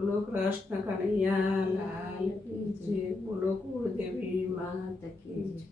બોલો કૃષ્ણ કનૈયા લાલ કી જય, બોલો કુળદેવી માત કી જય।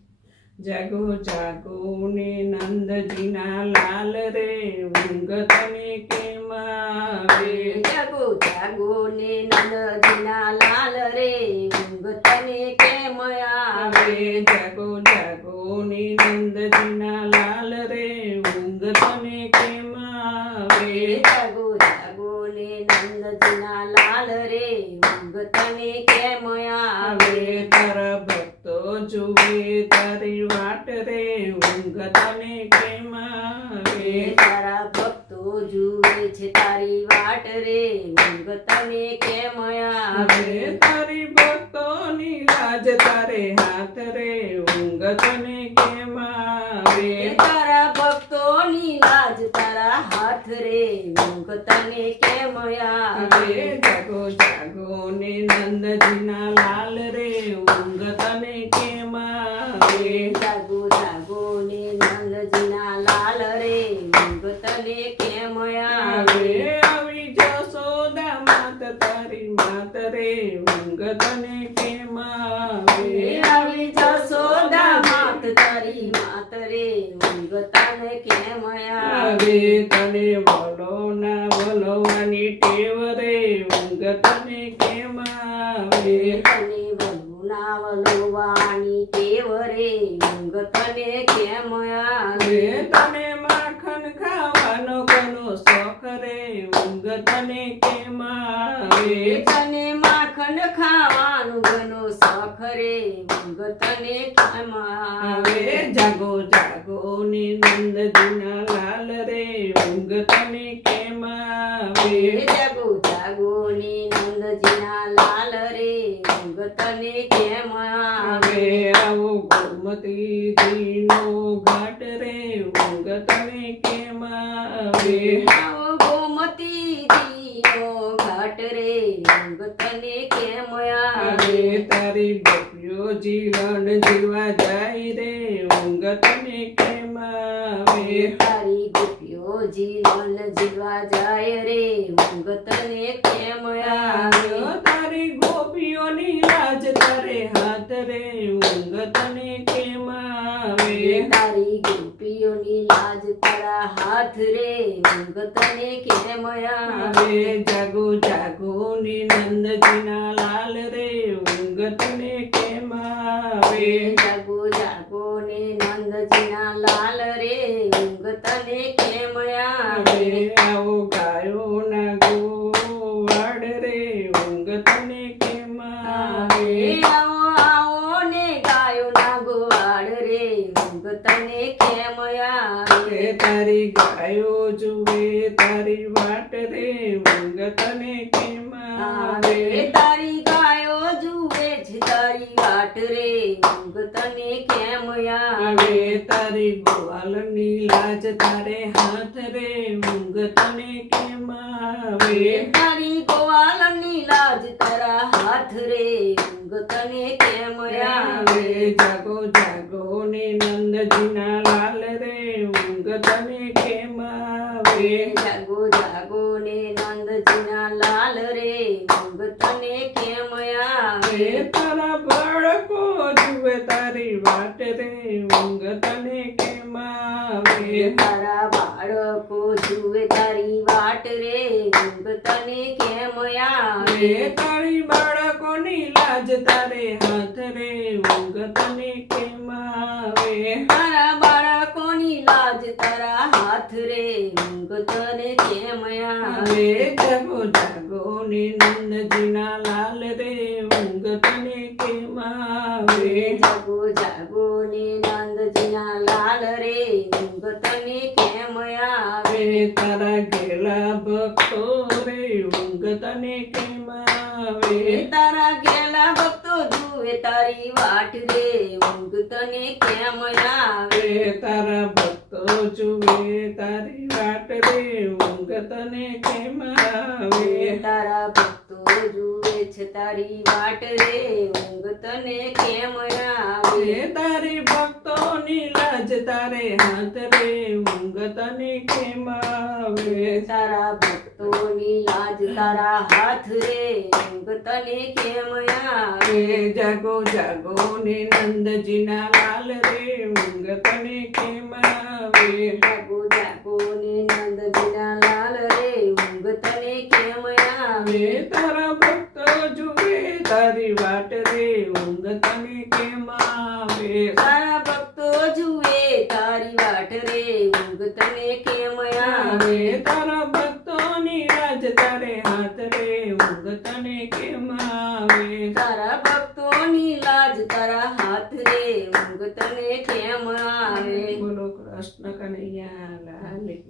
જાગો જાગો ને નંદજીના લાલ રે, ઊંઘ તને કેમ આવે? જાગો જાગો ને નંદજીના લાલ રે, ઊંઘ તને કેમ આવે? જાગો જાગો ને નંદજીના લાલ રે, ઊંઘ તને કેમ આવે? જાગો જાગો ને નંદજીના લાલ રે, ઊંઘ તને કેમ આવે? તારા ભક્તો જુએ તારી વાટ રે, ઊંઘ તને કેમ આવે? તારા ભક્તો જુએ છે તારી વાટ રે, ઊંઘ તને કેમ આવે? તારી ભક્તોની લાજ તારે હાથ રે, ઊંઘ તને કેમ આવે? તારા ભક્તોની લાજ તારા હાથ રે, ઊંઘ તને કેમ આવે? જાગો જાગો ને નંદજીના લાલ રે, ઊંઘ તને કેમ આવે? જાગો જાગો ને નંદજીના લાલ રે, ઊંઘ તને કેમ આવે? આવી જશોદા માત તારી માત રે, ઊંઘ તને કેમ આવે? આવી જશોદા માત તારી માત રે, ઊંઘ તને કેમ આવે? તને વલો ના વલોવાની ટેવ રે, ઊંઘ તને કેમ આવે? તને વલુના વલોવાની ટેવ રે, ઊંઘ તને કેમ આવે? તને માખણ ખાવાનો ઘણો શોખ રે, ઊંઘ તને કેમ આવે? તને માખણ ખાવાનું ઘણો શોખ રે, ઊંઘ તને કેમ આવે? જાગો જાગો ને નંદજીના લાલ રે, ઊંઘ તને કેમ આવે? જાગો જાગો ને નંદજીના લાલ રે, ઊંઘ તને કેમ આવે? આવો ગોમતીજીનો ઘાટ રે, ઊંઘ તને કેમ આવે? આવો ગોમતીજીનો ઘાટ રે, ઊંઘ તને કેમ આવે? તારી ગોપીઓ જીવન જીવા જાય રે, ઊંઘ તને કેમ આવે? તારી ગોપીઓ જીવન જીવા જાય રે, ઊંઘ તને કેમ આવે? તારી ગોપીઓની લાજ તારે હાથ રે, ઊંઘ તને કેમ આવે? તારી ગોપીઓની લાજ તારા હાથ રે, ઊંઘ તને કેમ આવે? જાગો જાગો ને નંદજીના લાલ રે, ઊંઘ તને કેમ આવે? જાગો જાગો ને નંદજીના લાલ રે, ઊંઘ તને કેમ આવે? આવો ગાયો ના ગોવાડ રે, ઊંઘ તને કેમ આવે? આવો આવો ને ગાયો ના ગોવાડ રે, ઊંઘ તને કેમ આવે? તારી ગાયો જુએ તારી વાટ રે, ઊંઘ તને કેમ આવે? તારી ગાયો જુએ છે તારી વાટ રે, ઊંઘ તને કેમ આવે? તારી ગોવાલની લાજ તારે હાથ રે, ઊંઘ તને કેમ આવે? તારી ગોવાલની લાજ તારા હાથ રે, ઊંઘ તને કેમ આવે? જાગો જાગો ને નંદજીના લાલ રે, ઊંઘ તને કેમ આવે? જાગો જાગો ને નંદજીના લાલ રે, ઊંઘ તને કેમ આવે? તારા બાળકો જુએ તારી વાટ રે, ઊંઘ તને કેમ આવે? તારા બાળકો જુએ તારી વાટ રે, ઊંઘ તને કેમ આવે? તારી બાળકોની લાજ તારે હાથ રે, ઊંઘ તને કેમ આવે? તારા બાળકોની લાજ તારા હાથ રે, ઊંઘ તને કેમ આવે? જાગો જાગો ને નંદજીના લાલ રે, ઊંઘ તને કેમ આવે? જાગો જાગો ને નંદજીના લાલ રે, ઊંઘ તને કેમ આવે? તારા ગેલા ભક્તો રે, ઊંઘ તને કેમ આવે? તારા ગેલા ભક્તો જુએ તારી વાટ રે, ઊંઘ તને કેમ આવે? તારા ભક્તો જુએ તારી વાટ રે, ઊંઘ તને કેમ આવે? તારા ભક્તો જુએ છે તારી વાટ રે ઊંઘ તને કેમ આવે એ તારી ભક્તોની લાજ તારે હાથ રે ઊંઘ તને કેમ આવે તારા ભક્તોની લાજ તારા હાથ રે ઊંઘ તને કેમ આવે એ જાગો જાગો ને નંદજીના લાલ રે ઊંઘ તને કેમ આવે જાગો જાગો ને નંદજીના લાલ રે ઊંઘ તને કેમ આવે એ તારા ભક્તો જુએ તારી વાટ રે ઊંઘ તને કેમ આવે તારા ભક્તો જુએ તારી વાટ રે ઊંઘ તને કેમ આવે આવે તારા ભક્તોની રાજ તારે હાથ રે ઊંઘ તને કેમ આવે તારા ભક્તોની લાજ તારા હાથ રે ઊંઘ તને કેમ આવે બોલો કૃષ્ણ કનૈયા લાલ કી